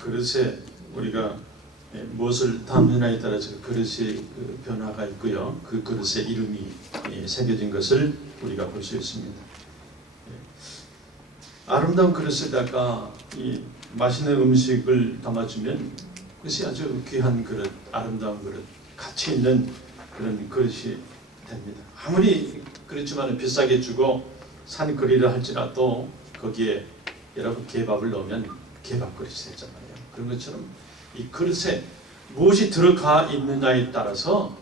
그릇에 우리가 무엇을 담느냐에 따라서 그릇의 변화가 있고요. 그 그릇에 이름이 새겨진 것을 우리가 볼 수 있습니다. 아름다운 그릇에다가 이 맛있는 음식을 담아주면 그것이 아주 귀한 그릇, 아름다운 그릇, 가치 있는 그런 그릇이 됩니다. 아무리 그렇지만 비싸게 주고 산 그릇이라 할지라도 거기에 여러분 개밥을 넣으면 개밥 그릇이 되잖아요. 그런 것처럼 이 그릇에 무엇이 들어가 있느냐에 따라서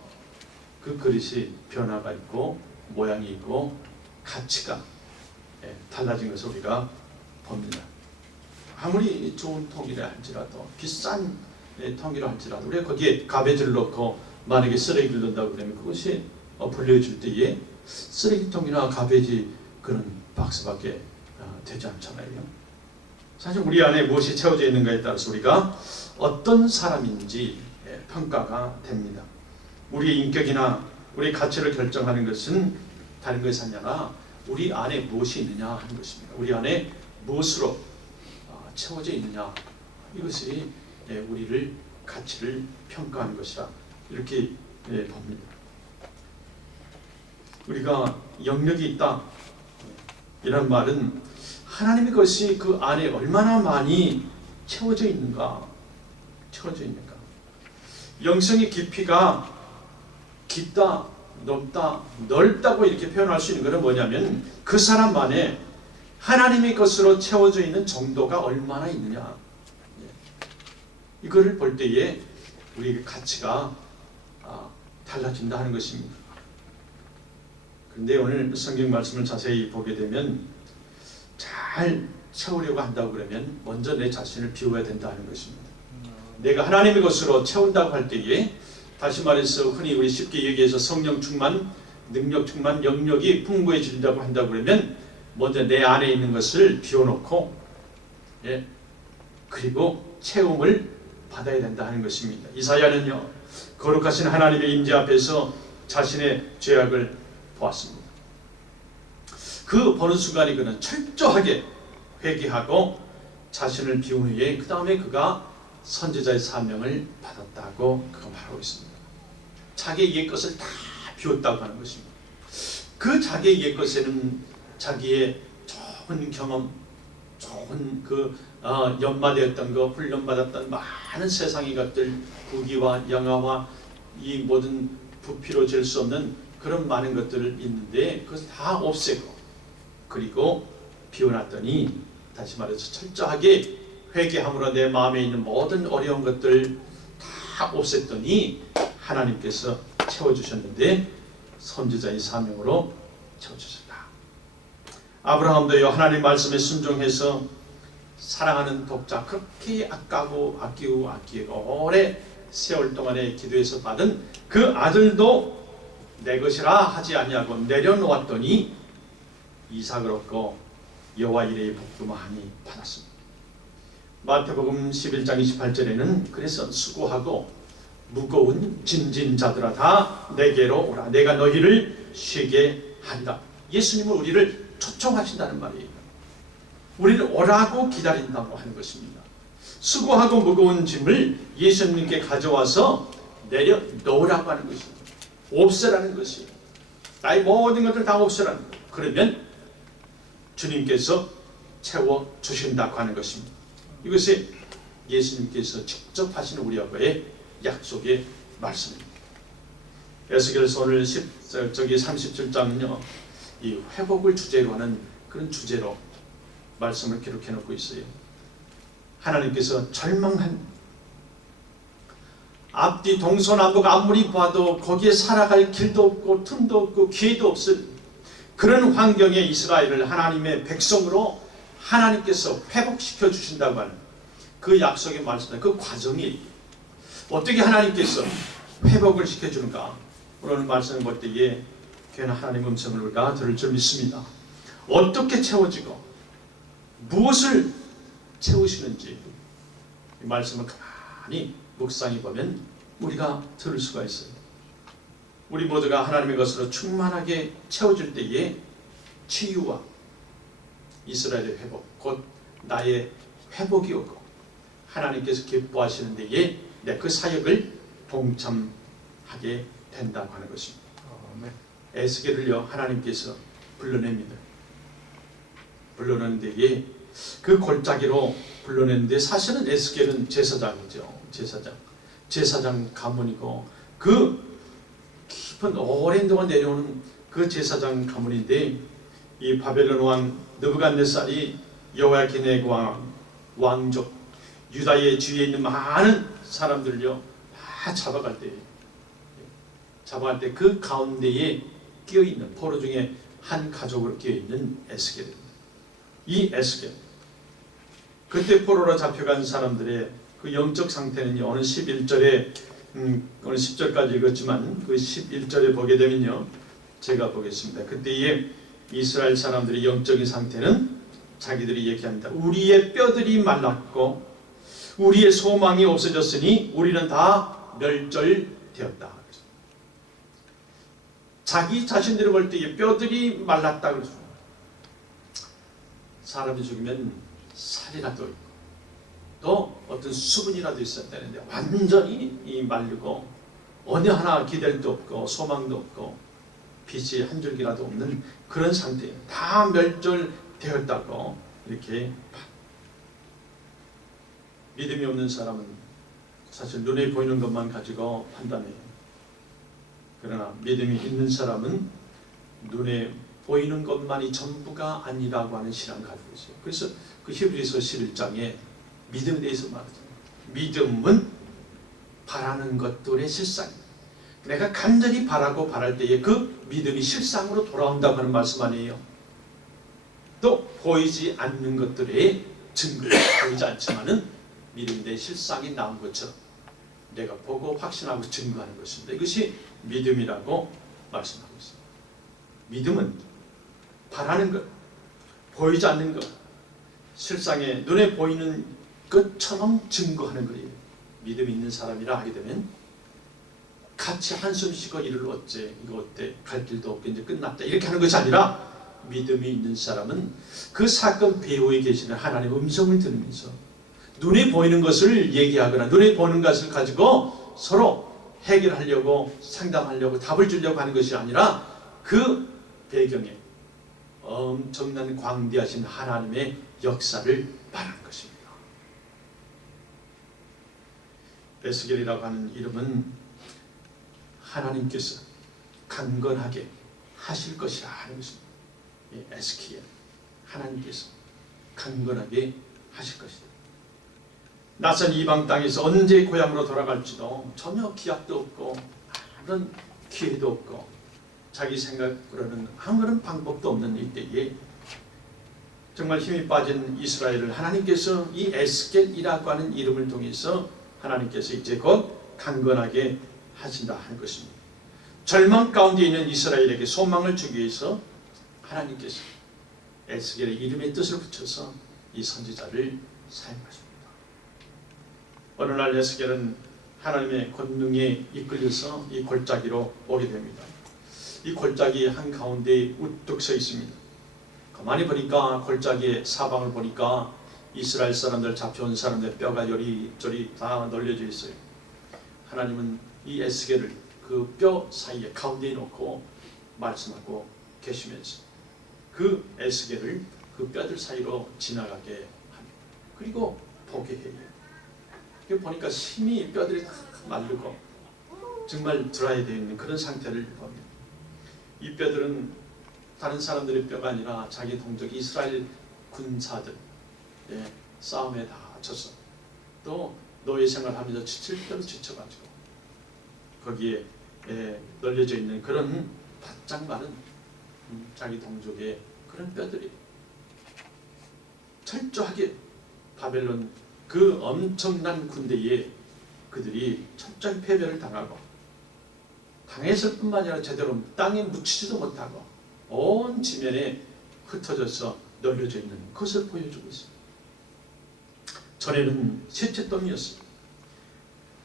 그 그릇이 변화가 있고 모양이 있고 가치가 달라진 것을 우리가 봅니다. 아무리 좋은 통이라 할지라도 비싼 통이라 할지라도 우리가 거기에 가베지를 넣고 만약에 쓰레기를 넣는다고 그러면 그것이 불려줄 때에 쓰레기통이나 가베지 그런 박스밖에 되지 않잖아요. 사실 우리 안에 무엇이 채워져 있는가에 따라서 우리가 어떤 사람인지 평가가 됩니다. 우리의 인격이나 우리의 가치를 결정하는 것은 다른 것이 아니라 우리 안에 무엇이 있느냐 하는 것입니다. 우리 안에 무엇으로 채워져 있느냐, 이것이 우리를 가치를 평가하는 것이라 이렇게 봅니다. 우리가 영역이 있다 이런 말은 하나님의 것이 그 안에 얼마나 많이 채워져 있는가, 영성의 깊이가 깊다, 높다, 넓다고 이렇게 표현할 수 있는 것은 뭐냐면 그 사람 안에 하나님의 것으로 채워져 있는 정도가 얼마나 있느냐, 이거를 볼 때에 우리의 가치가 달라진다 하는 것입니다. 그런데 오늘 성경 말씀을 자세히 보게 되면 잘 채우려고 한다고 그러면 먼저 내 자신을 비워야 된다는 것입니다. 내가 하나님의 것으로 채운다고 할 때에 다시 말해서 흔히 우리 쉽게 얘기해서 성령 충만, 능력 충만, 영역이 풍부해진다고 한다고 그러면 먼저 내 안에 있는 것을 비워놓고 그리고 채움을 받아야 된다 하는 것입니다. 이사야는요, 거룩하신 하나님의 임재 앞에서 자신의 죄악을 보았습니다. 그 보는 순간에 그는 철저하게 회개하고 자신을 비운 후에 그 다음에 그가 선지자의 사명을 받았다고 그가 말하고 있습니다. 자기의 옛 것을 다 비웠다고 하는 것입니다. 그 자기의 옛 것에는 자기의 좋은 경험, 좋은 연마되었던 것, 훈련받았던 많은 세상의 것들, 부귀와 영화와 이 모든 부피로 잴 수 없는 그런 많은 것들을 있는데 그것을 다 없애고 그리고 비워놨더니 다시 말해서 철저하게 회개함으로 내 마음에 있는 모든 어려운 것들 다 없앴더니 하나님께서 채워주셨는데 선지자의 사명으로 채워주셨다. 아브라함도요, 하나님 말씀에 순종해서 사랑하는 독자 그렇게 아끼고 오래 세월 동안의 기도에서 받은 그 아들도 내 것이라 하지 아니하고 내려놓았더니 이삭을 얻고 여호와 이레의 복도 많이 받았습니다. 마태복음 11장 28절에는 그래서 수고하고 무거운 짐진 자들아 다 내게로 오라, 내가 너희를 쉬게 하리라. 예수님은 우리를 초청하신다는 말이에요. 우리를 오라고 기다린다고 하는 것입니다. 수고하고 무거운 짐을 예수님께 가져와서 내려놓으라고 하는 것입니다. 없애라는 것이에요. 나의 모든 것들 다 없애라는 거예요. 그러면 주님께서 채워주신다고 하는 것입니다. 이것이 예수님께서 직접 하시는 우리하고의 약속의 말씀입니다. 에스겔서 오늘 37장은요, 이 회복을 주제로 하는 그런 주제로 말씀을 기록해 놓고 있어요. 하나님께서 절망한 앞뒤 동서남북 아무리 봐도 거기에 살아갈 길도 없고 틈도 없고 기회도 없을 그런 환경에 이스라엘을 하나님의 백성으로 하나님께서 회복시켜 주신다고 하는 그 약속의 말씀, 그 과정이 어떻게 하나님께서 회복을 시켜주는가, 오늘 말씀을 볼 때에 괜한 하나님 음성을 우리가 들을 줄 믿습니다. 어떻게 채워지고 무엇을 채우시는지 이 말씀을 가만히 묵상해 보면 우리가 들을 수가 있어요. 우리 모두가 하나님의 것으로 충만하게 채워질 때에 치유와 이스라엘의 회복, 곧 나의 회복이 오고 하나님께서 기뻐하시는 데에 그 사역을 동참하게 된다고 하는 것입니다. 에스겔을요 하나님께서 불러냅니다. 불러내는 데에 그 골짜기로 불러내는데 사실은 에스겔은 제사장이죠. 제사장 가문이고 그 깊은 오랜 동안 내려오는 그 제사장 가문인데 이 바벨론 왕 느부갓네살이 여호야긴의 왕족 유다의 주위에 있는 많은 사람들을요 다 잡아갈 때 그 가운데에 끼어있는 포로 중에 한 가족으로 끼어있는 에스겔입니다. 이 에스겔 그때 포로로 잡혀간 사람들의 그 영적 상태는 오늘 11절에 오늘 10절까지 읽었지만 그 11절에 보게 되면요 제가 보겠습니다. 그때의 이스라엘 사람들의 영적인 상태는 자기들이 얘기합니다. 우리의 뼈들이 말랐고 우리의 소망이 없어졌으니 우리는 다 멸절되었다. 자기 자신들을 볼 때 뼈들이 말랐다 그러죠. 사람이 죽으면 살이라도 있고 또 어떤 수분이라도 있었다는데 완전히 말리고 어느 하나 기댈도 없고 소망도 없고 빛이 한 줄기라도 없는 그런 상태에 다 멸절되었다고 이렇게 믿음이 없는 사람은 사실 눈에 보이는 것만 가지고 판단해요. 그러나 믿음이 있는 사람은 눈에 보이는 것만이 전부가 아니라고 하는 신앙을 가지고 있어요. 그래서 그 히브리서 11장에 믿음에 대해서 말하잖아요. 믿음은 바라는 것들의 실상. 내가 간절히 바라고 바랄 때에 그 믿음이 실상으로 돌아온다고 하는 말씀 아니에요. 또 보이지 않는 것들의 증거, 보이지 않지만은 믿음이 내 실상이 나온 것처럼 내가 보고 확신하고 증거하는 것입니다. 이것이 믿음이라고 말씀하고 있습니다. 믿음은 바라는 것, 보이지 않는 것, 실상에 눈에 보이는 것처럼 증거하는 거예요. 믿음이 있는 사람이라 하게 되면 같이 한숨 쉬고 이를 어째 이거 어때 갈 길도 없게 이제 끝났다 이렇게 하는 것이 아니라 믿음이 있는 사람은 그 사건 배후에 계시는 하나님의 음성을 들으면서 눈에 보이는 것을 얘기하거나 눈에 보이는 것을 가지고 서로 해결하려고 상담하려고 답을 주려고 하는 것이 아니라 그 배경에 엄청난 광대하신 하나님의 역사를 말하는 것입니다. 에스겔이라고 하는 이름은 하나님께서 강건하게 하실 것이라 하는 것입니다. 에스키엘 하나님께서 강건하게 하실 것이다. 낯선 이방 땅에서 언제 고향으로 돌아갈지도 전혀 기약도 없고 아무런 기회도 없고 자기 생각으로는 아무런 방법도 없는 이때에 정말 힘이 빠진 이스라엘을 하나님께서 이 에스겔이라고 하는 이름을 통해서 하나님께서 이제 곧 강건하게 하신다 하는 것입니다. 절망 가운데 있는 이스라엘에게 소망을 주기 위해서 하나님께서 에스겔의 이름의 뜻을 붙여서 이 선지자를 사용하십니다. 어느 날 에스겔은 하나님의 권능에 이끌려서 이 골짜기로 오게 됩니다. 이 골짜기 한가운데 우뚝 서 있습니다. 가만히 보니까 골짜기의 사방을 보니까 이스라엘 사람들 잡혀온 사람들 뼈가 요리조리 다 널려져 있어요. 하나님은 이 에스겔을 그 뼈 사이에 가운데에 놓고 말씀하고 계시면서 그 에스겔을 그 뼈들 사이로 지나가게 합니다. 그리고 보게 해요. 보니까 심히 뼈들이 다 마르고 정말 드라이 되어 있는 그런 상태를 봅니다. 이 뼈들은 다른 사람들의 뼈가 아니라 자기 동족 이스라엘 군사들 싸움에 다쳐서 또 노예 생활하면서 지칠 지쳐가지고 거기에 널려져 있는 그런 바짝 마른 자기 동족의 그런 뼈들이 철저하게 바벨론 그 엄청난 군대에 그들이 철저히 패배를 당하고 당했을 뿐만 아니라 제대로 땅에 묻히지도 못하고 온 지면에 흩어져서 널려져 있는 것을 보여주고 있습니다. 전에는 쇠퇴덤이었습니다.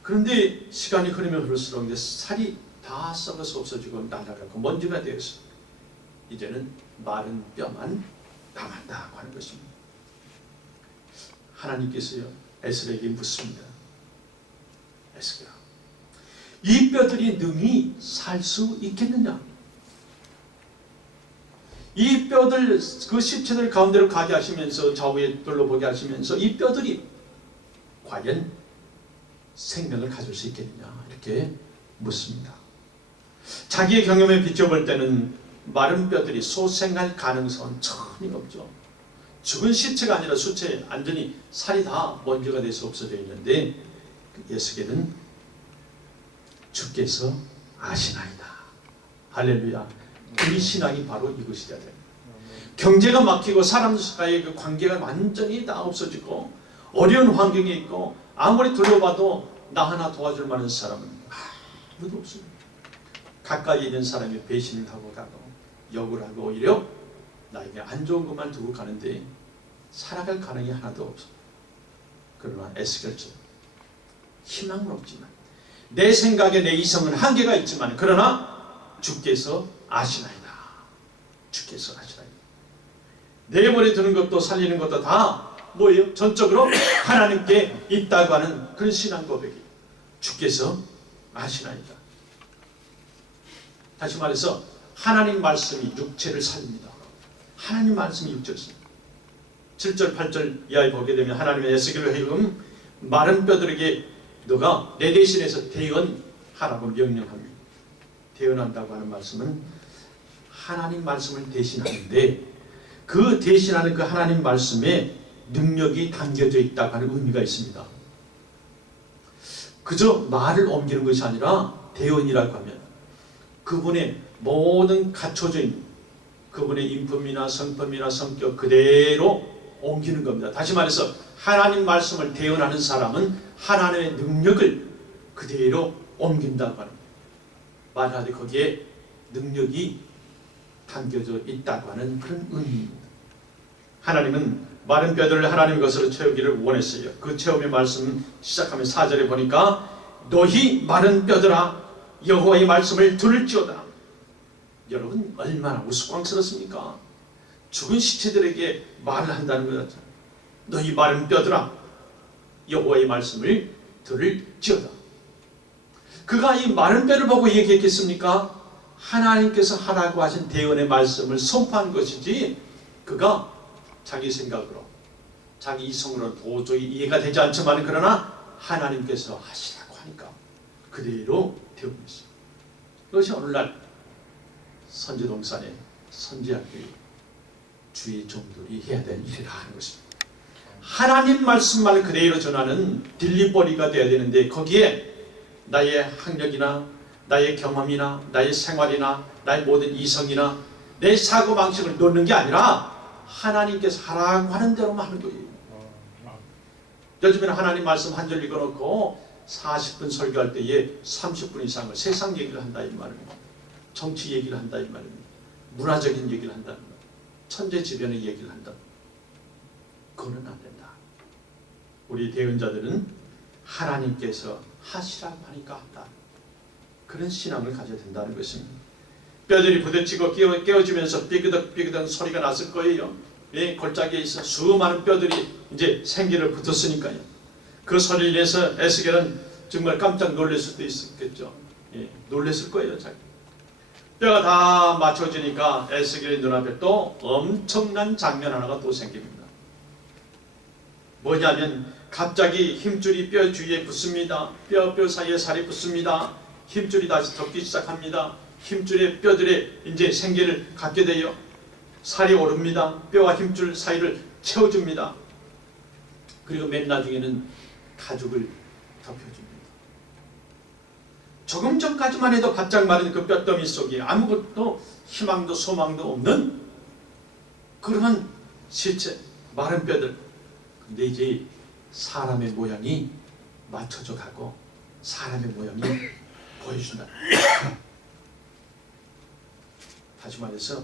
그런데 시간이 흐르면 흐를수록 이제 살이 다 썩어서 없어지고 날아가고 먼지가 되었습니다. 이제는 마른 뼈만 남았다고 하는 것입니다. 하나님께서요 에스겔에게 묻습니다. 에스겔아, 이 뼈들이 능히 살 수 있겠느냐? 이 뼈들, 그 십체들 가운데로 가게 하시면서 좌우에 둘러보게 하시면서 이 뼈들이 과연 생명을 가질 수 있겠느냐? 이렇게 묻습니다. 자기의 경험에 비춰볼 때는 마른 뼈들이 소생할 가능성은 전혀 없죠. 죽은 시체가 아니라 수체에 완전히 살이 다 먼지가 돼서 없어져 있는데 에스겔은 주께서 아시나이다. 할렐루야. 우리 신앙이 바로 이것이야 돼. 경제가 막히고 사람과의 그 관계가 완전히 다 없어지고 어려운 환경에 있고 아무리 둘러봐도 나 하나 도와줄 만한 사람은 아무도 없습니다. 가까이 있는 사람이 배신을 하고 가고 욕을 하고 오히려 나에게 안 좋은 것만 두고 가는데 살아갈 가능이 하나도 없어. 그러나 에스겔처럼 희망은 없지만 내 생각에 내 이성은 한계가 있지만 그러나 주께서 아시나이다. 주께서 아시나이다. 내버려 두는 것도 살리는 것도 다 뭐예요? 전적으로 하나님께 있다고 하는 그런 신앙 고백이 주께서 아시나이다. 다시 말해서 하나님 말씀이 육체를 살립니다. 하나님 말씀이 육체를 살립니다. 7절 8절 이하에 보게 되면 하나님의 에스겔을 하여금 마른 뼈들에게 너가 내 대신해서 대언하라고 명령합니다. 대언한다고 하는 말씀은 하나님 말씀을 대신하는데 그 대신하는 그 하나님 말씀에 능력이 담겨져 있다고 하는 의미가 있습니다. 그저 말을 옮기는 것이 아니라 대언이라고 하면 그분의 모든 갖춰져 있는 그분의 인품이나 성품이나 성격 그대로 옮기는 겁니다. 다시 말해서 하나님 말씀을 대언하는 사람은 하나님의 능력을 그대로 옮긴다고 하는 말하되 거기에 능력이 담겨져 있다고 하는 그런 의미입니다. 하나님은 마른 뼈들을 하나님의 것으로 채우기를 원했어요. 그 체험의 말씀 시작하면 4절에 보니까 너희 마른 뼈들아 여호와의 말씀을 들을지어다. 여러분 얼마나 우스꽝스럽습니까? 죽은 시체들에게 말을 한다는 거죠. 너희 마른 뼈들아 여호와의 말씀을 들을지어다. 그가 이 마른 뼈를 보고 얘기했겠습니까? 하나님께서 하라고 하신 대언의 말씀을 선포한 것이지 그가 자기 생각으로 자기 이성으로 도저히 이해가 되지 않지만 그러나 하나님께서 하시라고 하니까 그대로 되었습니다. 이것이 오늘날 선지동산의 선지학교의 주의 종들이 해야 될 일이라 하는 것입니다. 하나님 말씀만 그대로 전하는 딜리버리가 되어야 되는데 거기에 나의 학력이나 나의 경험이나 나의 생활이나 나의 모든 이성이나 내 사고방식을 놓는 게 아니라 하나님께서 하라고 하는 대로만 하는 거예요. 요즘에는 하나님 말씀 한 절 읽어놓고 40분 설교할 때에 30분 이상을 세상 얘기를 한다 이 말입니다. 정치 얘기를 한다 이 말입니다. 문화적인 얘기를 한다. 천재지변의 얘기를 한다. 그거는 안 된다. 우리 대언자들은 하나님께서 하시라고 하니까 한다. 그런 신앙을 가져야 된다는 것입니다. 뼈들이 부딪히고 깨어지면서 삐그덕삐그덕 소리가 났을 거예요. 예, 골짜기에 있어 수많은 뼈들이 이제 생기를 붙었으니까요. 그 소리를 내서 에스겔은 정말 깜짝 놀랄 수도 있었겠죠. 예, 놀랐을 거예요. 자기. 뼈가 다 맞춰지니까 에스겔의 눈앞에 또 엄청난 장면 하나가 또 생깁니다. 뭐냐면 갑자기 힘줄이 뼈 주위에 붙습니다. 뼈 사이에 살이 붙습니다. 힘줄이 다시 덮기 시작합니다. 힘줄의 뼈들에 이제 생기를 갖게 돼요. 살이 오릅니다. 뼈와 힘줄 사이를 채워줍니다. 그리고 맨 나중에는 가죽을 덮여줍니다. 조금 전까지만 해도 바짝 마른 그 뼈더미 속에 아무것도 희망도 소망도 없는 그러한 실체, 마른 뼈들. 근데 이제 사람의 모양이 맞춰져 가고 사람의 모양이 보여준다. 다시 말해서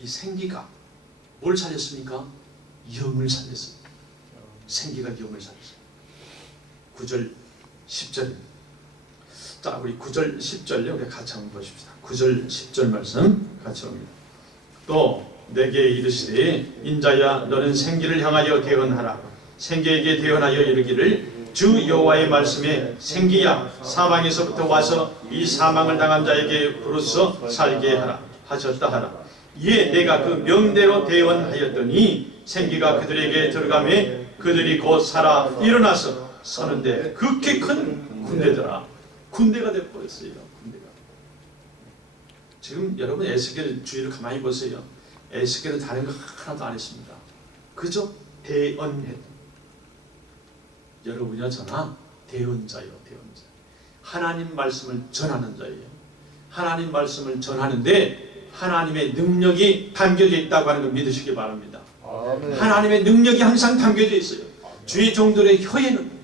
이 생기가 뭘 살렸습니까? 영을 살렸습니다. 생기가 영을 살렸어요. 9절 10절입니다. 자, 우리 9절 10절 우리 같이 한번 보십시다. 9절 10절 말씀 같이 봅니다. 또 내게 이르시되 인자야 너는 생기를 향하여 대언하라. 생기에게 대언하여 이르기를 주 여호와의 말씀에 생기야 사망에서부터 와서 이 사망을 당한 자에게 부르서 살게 하라 하셨다 하라. 이에 내가 그 명대로 대언하였더니 생기가 그들에게 들어가매 그들이 곧 살아 일어나서 서는데 극히 큰 군대더라. 군대가 되어버렸어요. 군대가. 지금 여러분 에스겔 주의를 가만히 보세요. 에스겔은 다른 거 하나도 안 했습니다. 그저 대언했다. 여러분이나 저나 대언자요. 대언자. 하나님 말씀을 전하는 자예요. 하나님 말씀을 전하는데 하나님의 능력이 담겨져 있다고 하는 걸 믿으시기 바랍니다. 아멘. 하나님의 능력이 항상 담겨져 있어요. 주의 종들의 혀에는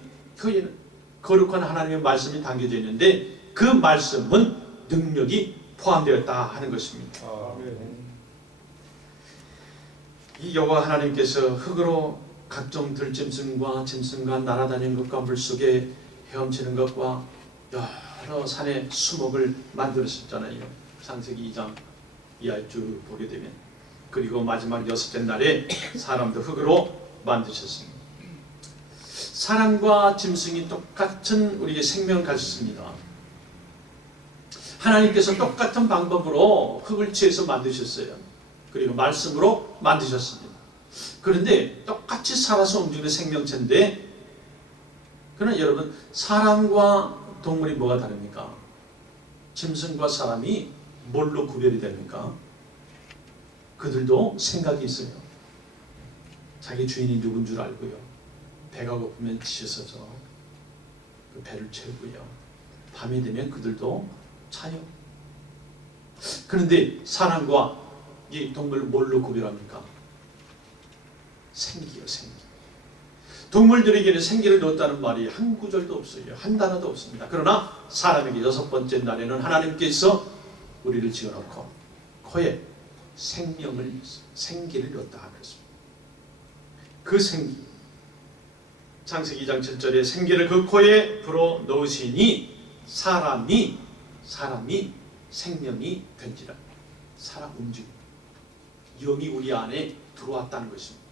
거룩한 하나님의 말씀이 담겨져 있는데 그 말씀은 능력이 포함되었다 하는 것입니다. 아멘. 이 여호와 하나님께서 흙으로 각종 들짐승과 짐승과 날아다니는 것과 물속에 헤엄치는 것과 여러 산의 수목을 만들었었잖아요. 창세기 2장 이하에 쭉 보게 되면. 그리고 마지막 6째 날에 사람도 흙으로 만드셨습니다. 사람과 짐승이 똑같은 우리의 생명을 가졌습니다. 하나님께서 똑같은 방법으로 흙을 취해서 만드셨어요. 그리고 말씀으로 만드셨습니다. 그런데 똑같이 살아서 움직이는 생명체인데, 그러나 여러분, 사람과 동물이 뭐가 다릅니까? 짐승과 사람이 뭘로 구별이 됩니까? 그들도 생각이 있어요. 자기 주인이 누군 줄 알고요. 배가 고프면 치서서 그 배를 채우고요. 밤이 되면 그들도 자요. 그런데 사람과 이 동물을 뭘로 구별합니까? 생기요, 생기. 동물들에게는 생기를 넣었다는 말이 한 구절도 없어요. 한 단어도 없습니다. 그러나 사람에게 6번째 날에는 하나님께서 우리를 지어놓고 코에 생기를 넣었다 그랬습니다. 그 생기, 창세기 2장 7절에 생기를 그 코에 불어 넣으시니 사람이 생명이 된지라. 살아 움직임, 영이 우리 안에 들어왔다는 것입니다.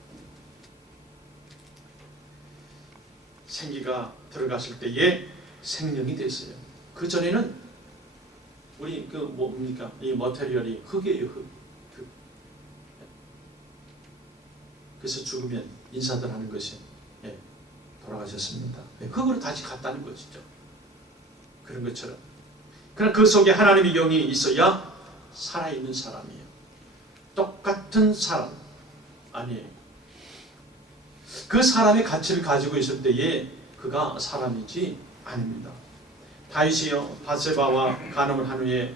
생기가 들어갔을 때에 생명이 됐어요. 그 전에는 우리 그 뭡니까? 이 머테리얼이 흙이에요, 흙. 그래서 죽으면 인사들 하는 것이 돌아가셨습니다. 흙으로 다시 갔다는 것이죠. 그런 것처럼. 그러나 그 속에 하나님의 영이 있어야 살아있는 사람이에요. 똑같은 사람 아니에요. 그 사람의 가치를 가지고 있을 때에 그가 사람이지 아닙니다. 다윗이요, 바세바와 간음을 한 후에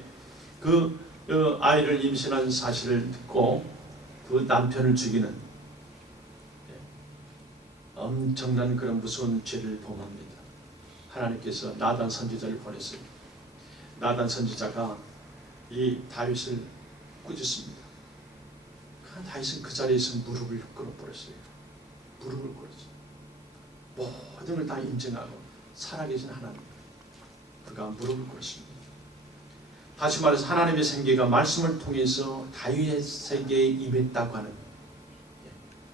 그 아이를 임신한 사실을 듣고 그 남편을 죽이는 엄청난 그런 무서운 죄를 범합니다. 하나님께서 나단 선지자를 보냈어요. 나단 선지자가 이 다윗을 꾸짖습니다. 다윗은 그 자리에서 무릎을 꿇어버렸어요. 무릎을 꿇었어요. 모든 걸 다 인정하고 살아계신 하나님, 그가 무릎을 꿇었습니다. 다시 말해서 하나님의 생기가 말씀을 통해서 다윗의 세계에 임했다고 하는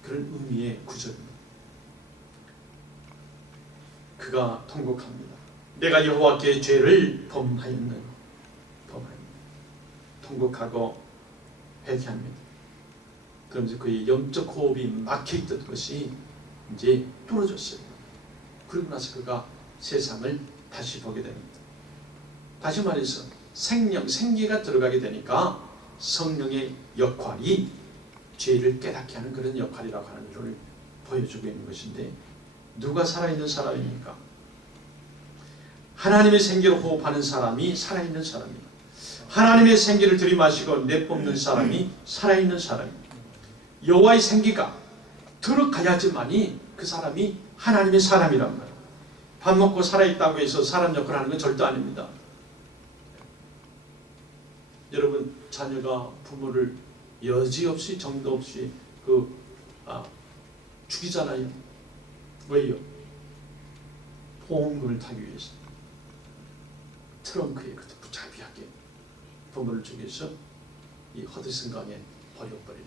그런 의미의 구절입니다. 그가 통곡합니다. 내가 여호와께 죄를 범하였느냐. 통곡하고 회개합니다. 그러면서 그의 영적 호흡이 막혀있던 것이 이제 뚫어졌어요. 그러고 나서 그가 세상을 다시 보게 됩니다. 다시 말해서 생기가 들어가게 되니까 성령의 역할이 죄를 깨닫게 하는 그런 역할이라고 하는 것을 보여주고 있는 것인데, 누가 살아있는 사람입니까? 하나님의 생기를 호흡하는 사람이 살아있는 사람입니다. 하나님의 생기를 들이마시고 내뿜는 사람이 살아있는 사람입니다. 여호와의 생기가 들어가야지만이 그 사람이 하나님의 사람이란 말이에요. 밥 먹고 살아있다고 해서 사람 역할을 하는 건 절대 아닙니다. 여러분, 자녀가 부모를 여지없이 정도 없이 죽이잖아요. 왜요? 보험금을 타기 위해서. 트렁크에 무자비하게 부모를 죽여서 이 허드슨 강에 버려버리는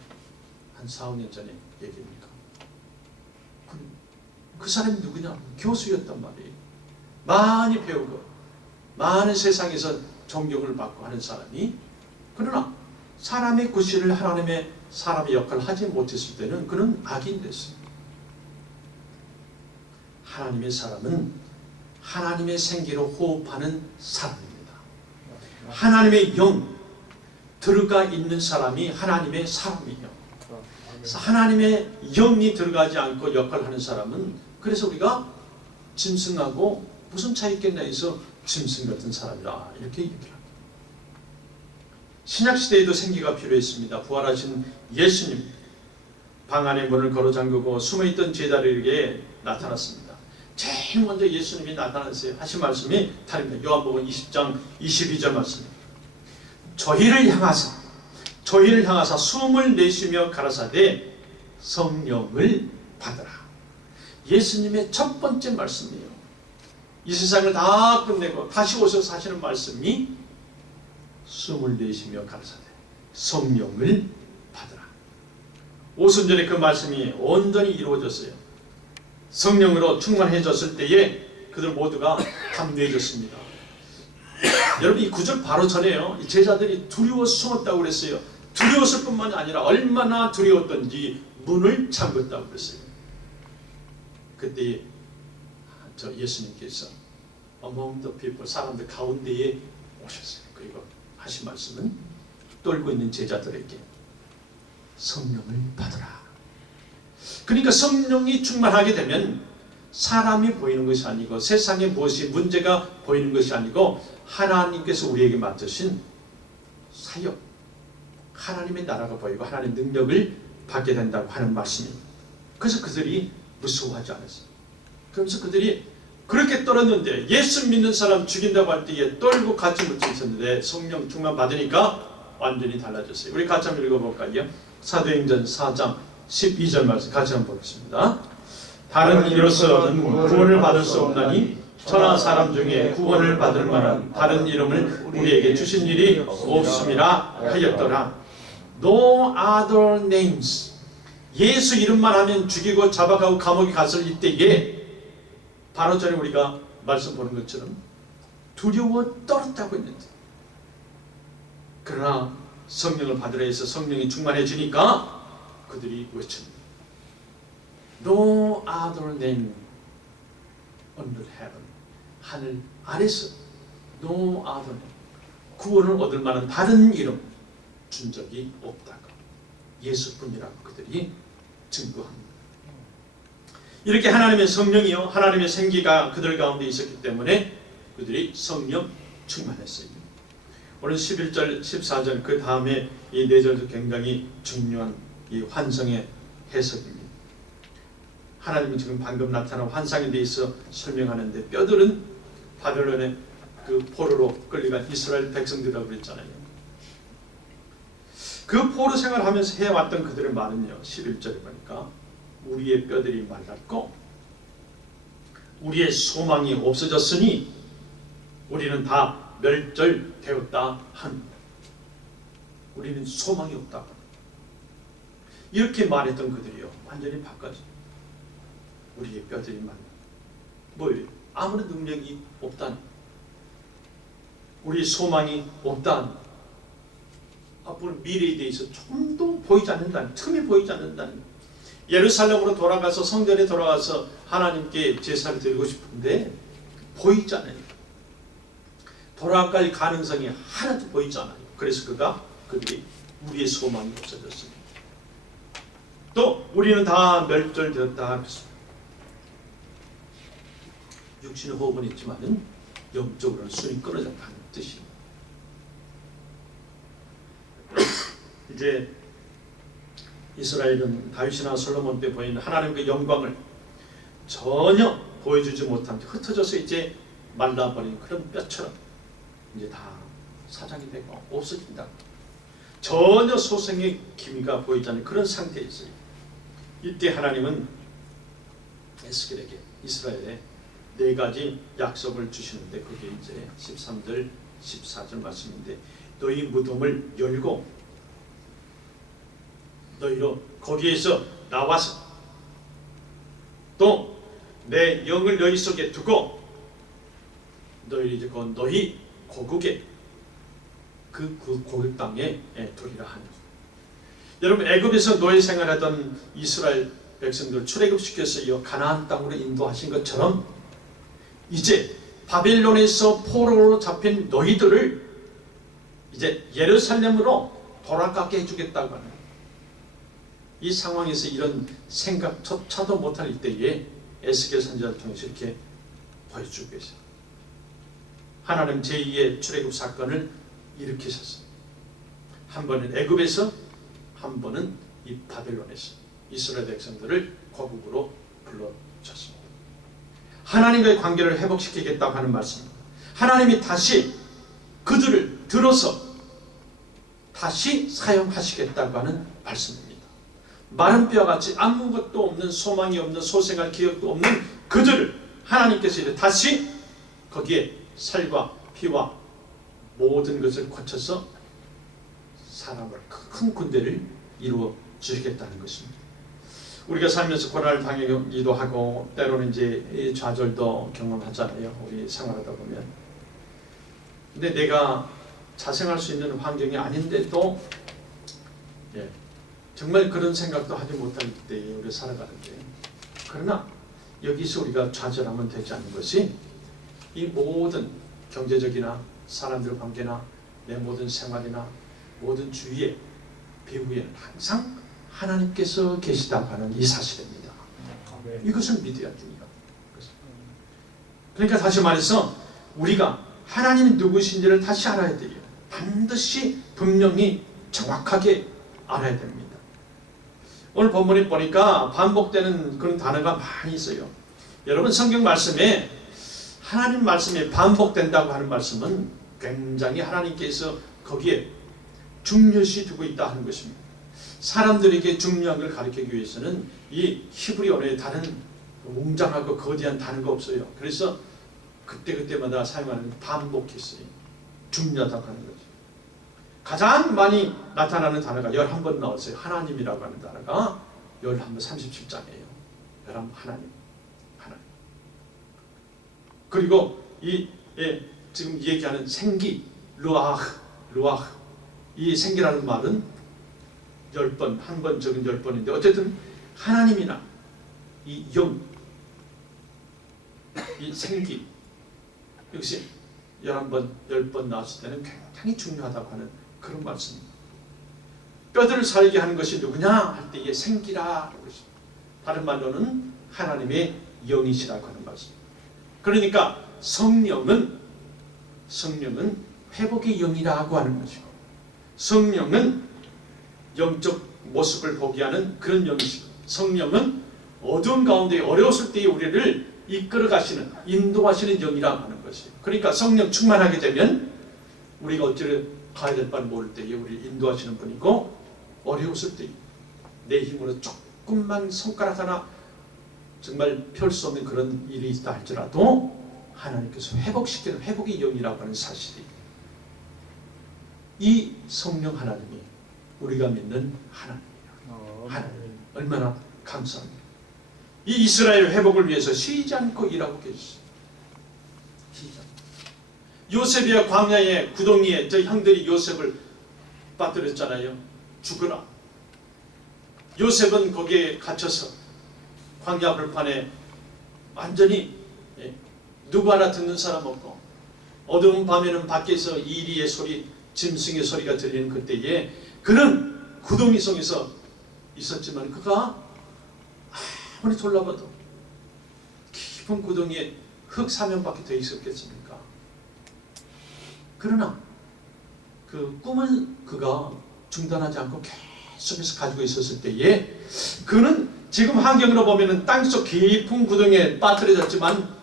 한 4, 5년 전의 얘기입니다. 그 사람이 누구냐? 교수였단 말이에요. 많이 배우고 많은 세상에서 존경을 받고 하는 사람이, 그러나 사람의 구실을 하나님의 사람의 역할을 하지 못했을 때는 그는 악인 됐어요. 하나님의 사람은 하나님의 생기로 호흡하는 사람입니다. 하나님의 영 들어가 있는 사람이 하나님의 사람이에요. 하나님의 영이 들어가지 않고 역할을 하는 사람은, 그래서 우리가 짐승하고 무슨 차이 있겠나 해서 짐승 같은 사람이라 이렇게 얘기를 합니다. 신약시대에도 생기가 필요했습니다. 부활하신 예수님 방 안의 문을 걸어 잠그고 숨어있던 제자들에게 나타났습니다. 제일 먼저 예수님이 나타났어요. 하신 말씀이 다릅니다. 요한복음 20장 22절 말씀입니다. 저희를 향하사 숨을 내쉬며 가라사대 성령을 받으라. 예수님의 첫 번째 말씀이에요. 이 세상을 다 끝내고 다시 오셔서 하시는 말씀이 숨을 내쉬며 가라사대 성령을 받으라. 오순절에 그 말씀이 온전히 이루어졌어요. 성령으로 충만해졌을 때에 그들 모두가 담대해졌습니다. 여러분, 이 구절 바로 전에요. 이 제자들이 두려워 숨었다고 그랬어요. 두려웠을 뿐만이 아니라 얼마나 두려웠던지 문을 잠궜다고 그랬어요. 그때 저 예수님께서 among the people, 사람들 가운데에 오셨어요. 그리고 하신 말씀은 떨고 있는 제자들에게 성령을 받으라. 그러니까 성령이 충만하게 되면 사람이 보이는 것이 아니고 세상에 무엇이 문제가 보이는 것이 아니고 하나님께서 우리에게 맡으신 사역, 하나님의 나라가 보이고 하나님의 능력을 받게 된다고 하는 말씀입니다. 그래서 그들이 무서워하지 않았어요. 그러면서 그들이 그렇게 떨었는데 예수 믿는 사람 죽인다고 할 때에 떨고 갖지 못했었는데 성령 충만 받으니까 완전히 달라졌어요. 우리 같이 한번 읽어볼까요? 사도행전 4장 12절 말씀 같이 한번 보겠습니다. 다른 이로서는 구원을 받을 수 없나니 천하 사람 중에 구원을 받을 만한 다른 이름을 우리에게 주신 일이 없음이라 하였더라. No other names. 예수 이름만 하면 죽이고 잡아가고 감옥에 갔을 이때에 바로 전에 우리가 말씀 보는 것처럼 두려워 떨었다고 했는데, 그러나 성령을 받으라 해서 성령이 충만해지니까 그들이 외칩니다. No other name under heaven. 하늘 아래서 no other name. 구원을 얻을 만한 다른 이름 준 적이 없다고, 예수뿐이라고 그들이 증거합니다. 이렇게 하나님의 성령이요 하나님의 생기가 그들 가운데 있었기 때문에 그들이 성령 충만했어요. 오늘 11절 14절 그 다음에 이 4절도 굉장히 중요한 이 환상의 해석입니다. 하나님은 지금 방금 나타난 환상에 대해서 설명하는데, 뼈들은 바벨론의 그 포로로 끌려간 이스라엘 백성들이라고 그랬잖아요. 그 포로 생활하면서 해왔던 그들의 말은요, 11절에 보니까 우리의 뼈들이 말랐고 우리의 소망이 없어졌으니 우리는 다 멸절되었다 한, 우리는 소망이 없다. 이렇게 말했던 그들이요 완전히 바꿔져. 우리의 뼈들이 말라. 뭐예요? 아무런 능력이 없다니, 우리의 소망이 없다니, 앞으로 미래에 대해서 좀도 보이지 않는다니, 틈이 보이지 않는다니. 예루살렘으로 돌아가서 성전에 돌아가서 하나님께 제사를 드리고 싶은데 보이지 않아요. 돌아갈 가능성이 하나도 보이지 않아요. 그래서 그들이 우리의 소망이 없어졌습니다. 또 우리는 다 멸절되었다. 육신의 호흡은 있지만 영적으로는 순이 끊어졌다는 뜻입니다. 이제 이스라엘은 다윗이나 솔로몬 때 보이는 하나님의 영광을 전혀 보여주지 못한, 흩어져서 이제 말라버린 그런 뼈처럼 이제 다 사장이 되고 없어진다. 전혀 소생의 기미가 보이지 않는 그런 상태에 있어요. 이때 하나님은 에스겔에게 이스라엘에 4가지 약속을 주시는데, 그게 이제 13절 14절 말씀인데, 너희 무덤을 열고 너희로 거기에서 나와서 또 내 영을 너희 속에 두고 너희를 이제 너희 고국에 그 고국 땅에 두리라 하니. 여러분, 애굽에서 노예 생활하던 이스라엘 백성들 출애굽시켜서 이 가나안 땅으로 인도하신 것처럼 이제 바벨론에서 포로로 잡힌 너희들을 이제 예루살렘으로 돌아가게 해주겠다고 하는, 이 상황에서 이런 생각조차도 못할 때에 에스겔 선지자를 통해서 이렇게 보여주고 계세요. 하나님 제2의 출애굽 사건을 일으키셨습니다. 한 번은 애굽에서, 한 번은 이 바벨론에서 이스라엘 백성들을 고국으로 불러줬습니다. 하나님과의 관계를 회복시키겠다고 하는 말씀입니다. 하나님이 다시 그들을 들어서 다시 사용하시겠다고 하는 말씀입니다. 마른 뼈와 같이 아무것도 없는, 소망이 없는, 소생할 기억도 없는 그들을 하나님께서 이제 다시 거기에 살과 피와 모든 것을 거쳐서 사람을, 큰 군대를 이루어 주시겠다는 것입니다. 우리가 살면서 고난을 당하기도 하고 때로는 이제 좌절도 경험하잖아요. 우리 생활하다 보면. 근데 내가 자생할 수 있는 환경이 아닌데도 정말 그런 생각도 하지 못할 때에 우리가 살아가는데, 그러나 여기서 우리가 좌절하면 되지 않는 것이, 이 모든 경제적이나 사람들 관계나 내 모든 생활이나 모든 주위에 배후에는 항상 하나님께서 계시다고 하는 이 사실입니다. 이것을 믿어야 됩니다. 그러니까 다시 말해서 우리가 하나님이 누구신지를 다시 알아야 돼요. 반드시 분명히 정확하게 알아야 됩니다. 오늘 본문에 보니까 반복되는 그런 단어가 많이 있어요. 여러분, 성경 말씀에 하나님 말씀이 반복된다고 하는 말씀은 굉장히 하나님께서 거기에 중요시 두고 있다 하는 것입니다. 사람들에게 중요한 걸 가르치기 위해서는 이 히브리 언어에 다른 웅장하고 거대한 단어가 없어요. 그래서 그때그때마다 사용하는 반복했어요. 중요하다고 하는 거죠. 가장 많이 나타나는 단어가 11번 나왔어요. 하나님이라고 하는 단어가 11번, 37장이에요. 11번 하나님. 그리고 지금 얘기하는 생기, 루아흐, 이 생기라는 말은 10번, 한 번 적은 10번인데 어쨌든 하나님이나 이 영, 이 생기, 역시 11번, 10번 나왔을 때는 굉장히 중요하다고 하는 그런 말씀입니다. 뼈들을 살게 하는 것이 누구냐 할 때 이게 생기라는 것입니다. 다른 말로는 하나님의 영이시라고 하는 말씀입니다. 그러니까 성령은 회복의 영이라고 하는 것이고, 성령은 영적 모습을 보게 하는 그런 영이시고, 성령은 어두운 가운데 어려웠을 때에 우리를 이끌어 가시는, 인도하시는 영이라고 하는 것이에요. 그러니까 성령 충만하게 되면 우리가 어찌를 가야 될 바를 모를 때에 우리를 인도하시는 분이고, 어려웠을 때 내 힘으로 조금만 손가락 하나 정말 펼 수 없는 그런 일이 있다 할지라도 하나님께서 회복시키는 회복의 영이라고 하는 사실이, 이 성령 하나님이 우리가 믿는 하나님이에요. 하나님 얼마나 감사합니다. 이 이스라엘 회복을 위해서 쉬지 않고 일하고 계셨어요. 요셉이야 광야의 구덩이에 저 형들이 요셉을 빠뜨렸잖아요. 죽으라. 요셉은 거기에 갇혀서 광야 불판에 완전히 누구 하나 듣는 사람 없고, 어두운 밤에는 밖에서 이리의 소리, 짐승의 소리가 들리는 그때에 그는 구덩이 속에서 있었지만 그가 아무리 돌아봐도 깊은 구덩이에 흙 사면밖에 더 있었겠습니까? 그러나 그 꿈을 그가 중단하지 않고 계속해서 가지고 있었을 때에 그는 지금 환경으로 보면은 땅속 깊은 구덩이에 빠뜨려졌지만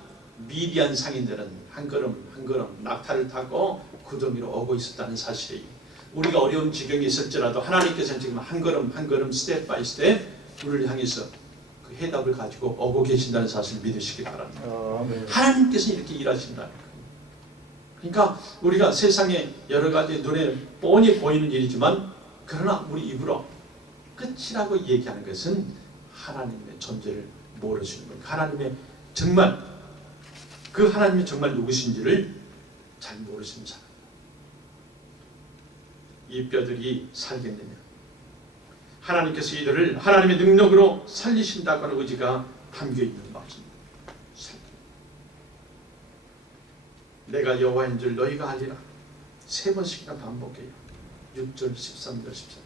미디안 상인들은 한 걸음 한 걸음 낙타를 타고 구덩이로 오고 있었다는 사실이, 우리가 어려운 지경에 있을지라도 하나님께서는 지금 한 걸음 한 걸음 스텝 바이 스텝 우리를 향해서 그 해답을 가지고 오고 계신다는 사실을 믿으시기 바랍니다. 네. 하나님께서 이렇게 일하신다는 거예요. 그러니까 우리가 세상에 여러 가지 눈에 뻔히 보이는 일이지만, 그러나 우리 입으로 끝이라고 얘기하는 것은 하나님의 존재를 모르시는 거예요. 하나님의 정말 그 하나님이 정말 누구신지를 잘 모르시는 사람, 이 뼈들이 살겠느냐, 하나님께서 이들을 하나님의 능력으로 살리신다고 하는 의지가 담겨있는 말씀입니다. 내가 여호와인 줄 너희가 알리라. 3번씩이나 반복해요. 6절, 13절, 14절.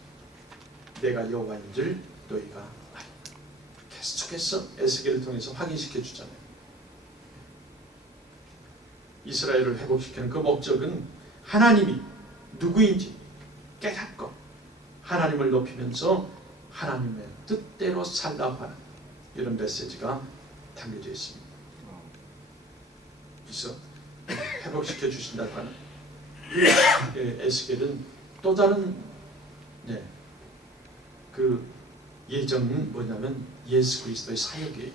내가 여호와인 줄 너희가 알리라. 계속해서 에스겔을 통해서 확인시켜 주잖아요. 이스라엘을 회복시키는 그 목적은 하나님이 누구인지 깨닫고 하나님을 높이면서 하나님의 뜻대로 살라고 하는 이런 메시지가 담겨져 있습니다. 그래서 회복시켜 주신다고 하는 에스겔은 또 다른 그 예정은 뭐냐면 예수 그리스도의 사역이에요.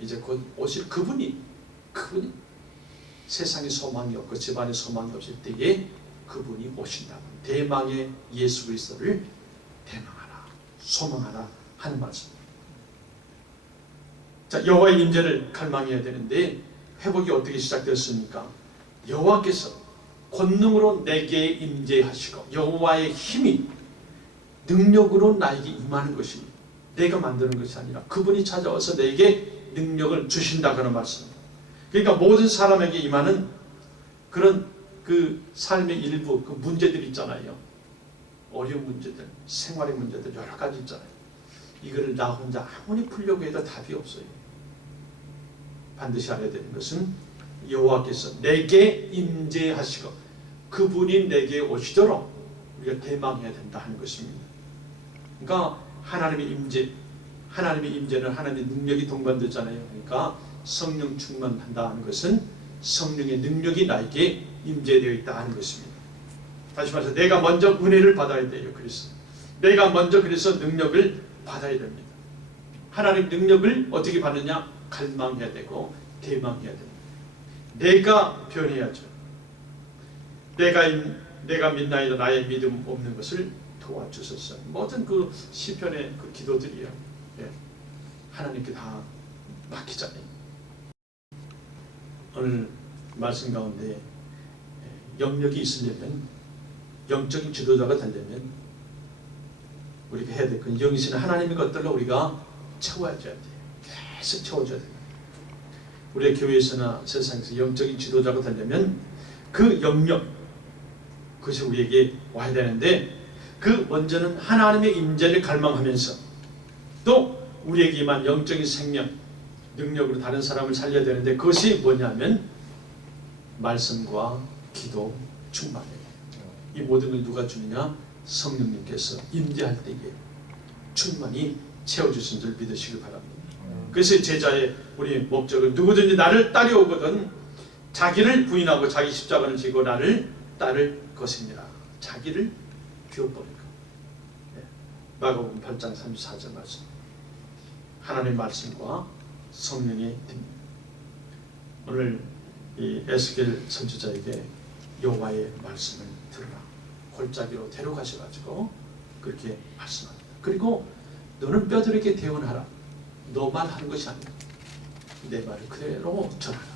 이제 곧 오실 그분이 세상에 소망이 없고 집안에 소망이 없을 때에 그분이 오신다고, 대망의 예수 그리스도를 대망하라, 소망하라 하는 말씀입니다. 자, 여호와의 임재를 갈망해야 되는데 회복이 어떻게 시작됐습니까? 여호와께서 권능으로 내게 임재하시고 여호와의 힘이 능력으로 나에게 임하는 것이 내가 만드는 것이 아니라 그분이 찾아와서 내게 능력을 주신다고 하는 말씀입니다. 그러니까 모든 사람에게 임하는 그런 그 삶의 일부 그 문제들 있잖아요. 어려운 문제들, 생활의 문제들 여러 가지 있잖아요. 이거를 나 혼자 아무리 풀려고 해도 답이 없어요. 반드시 알아야 되는 것은 여호와께서 내게 임재하시고 그분이 내게 오시도록 우리가 대망해야 된다 하는 것입니다. 그러니까 하나님의 임재는 하나님의 능력이 동반되잖아요. 그러니까 성령 충만한다 하는 것은 성령의 능력이 나에게 임재되어 있다 하는 것입니다. 다시 말해서 내가 먼저 은혜를 받아야 돼요. 그래서 내가 먼저 그래서 능력을 받아야 됩니다. 하나님 능력을 어떻게 받느냐? 갈망해야 되고 대망해야 됩니다. 내가 변해야죠. 내가 믿나이다 나의 믿음 없는 것을 도와주소서. 모든 그 시편의 그 기도들이요, 하나님께 다 맡기잖아요. 오늘 말씀 가운데 영역이 있으려면, 영적인 지도자가 되려면 우리가 해야 될 건 영이신 하나님의 것들로 우리가 채워줘야 돼요. 계속 채워줘야 돼요. 우리의 교회에서나 세상에서 영적인 지도자가 되려면 그 영역, 그것이 우리에게 와야 되는데 그 먼저는 하나님의 임재를 갈망하면서 또 우리에게 임한 영적인 생명, 능력으로 다른 사람을 살려야 되는데 그것이 뭐냐면 말씀과 기도, 충만이에요. 이 모든 걸 누가 주느냐? 성령님께서 임재할 때에 충만히 채워주신 줄 믿으시길 바랍니다. 그래서 제자의 우리 목적은 누구든지 나를 따라오거든 자기를 부인하고 자기 십자가를 지고 나를 따를 것이니라. 자기를 비워버릴 것. 마가복음 8장 34절 말씀. 하나님의 말씀과 성령의 힘. 오늘 이 에스겔 선지자에게 여호와의 말씀을 들으라. 골짜기로 데려가셔가지고 그렇게 말씀합니다. 그리고 너는 뼈들에게 대언하라. 너만 하는 것이 아니라 내 말을 그대로 전하라.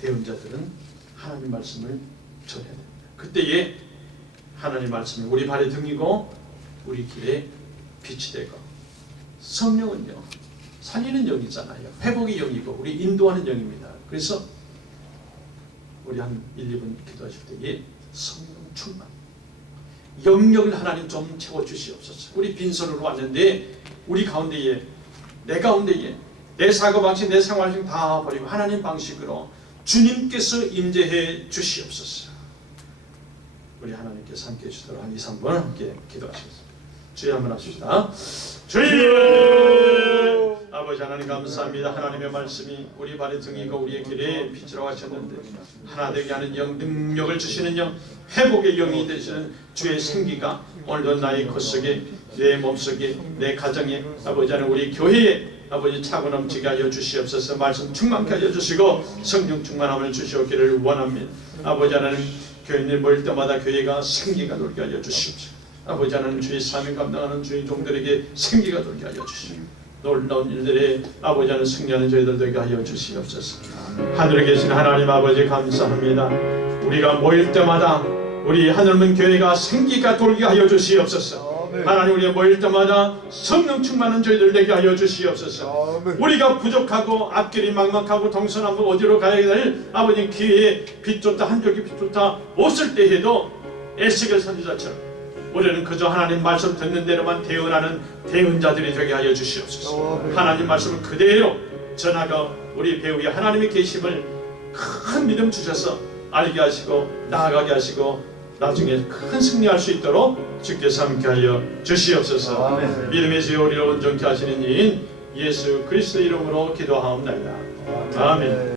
대언자들은 하나님 말씀을 전해야 됩니다. 그때에 하나님 말씀이 우리 발의 등이고 우리 길에 빛이 되고, 성령은요 살리는 영이잖아요. 회복의 영이고 우리 인도하는 영입니다. 그래서 우리 한 1, 2분 기도하실 때에 성령 충만, 영역을 하나님 좀 채워주시옵소서. 우리 빈손으로 왔는데 우리 가운데에, 내 가운데에 내 사고방식, 내 생활식 다 버리고 하나님 방식으로 주님께서 임재해 주시옵소서. 우리 하나님께서 함께해 주시도록 한 2, 3분 함께 기도하시겠습니다. 주여 한번 합시다. 주여! 아버지 하나님 감사합니다. 하나님의 말씀이 우리 발의 등이고 우리의 길에 빛이라고 하셨는데 하나 되게 하는 영, 능력을 주시는 영, 회복의 영이 되시는 주의 생기가 오늘도 나의 것 속에, 내 몸속에, 내 가정에, 아버지 하나님 우리 교회에 아버지 차고 넘치게 하여 주시옵소서. 말씀 충만케 하여 주시고 성령 충만함을 주시옵기를 원합니다. 아버지 하나님 교회님 모일 때마다 교회가 생기가 돌게 하여 주시옵소서. 아버지 하나님 주의 삶을 감당하는 주의 종들에게 생기가 돌게 하여 주시옵소서. 놀라운 일들에 아버지 하는 승리하는 저희들 되게 하여 주시옵소서. 하늘에 계신 하나님 아버지 감사합니다. 우리가 모일 때마다 우리 하늘문 교회가 생기가 돌게 하여 주시옵소서. 하나님, 우리가 모일 때마다 성령 충만한 저희들 되게 하여 주시옵소서. 우리가 부족하고 앞길이 막막하고 동서남북 어디로 가야 될 아버지 기회에 빛 좋다 한쪽이 빛 좋다 없을 때에도 에스겔 선지자처럼 우리는 그저 하나님 말씀 듣는 대로만 대언하는 대언자들이 되게 하여 주시옵소서. 하나님 말씀을 그대로 전하고 우리 배우에 하나님의 계심을 큰 믿음 주셔서 알게 하시고 나아가게 하시고 나중에 큰 승리할 수 있도록 주께서 함께 하여 주시옵소서. 아멘. 믿음의 지혜 우리를 온전케 하시는 이인 예수 그리스도 이름으로 기도하옵나이다. 아멘.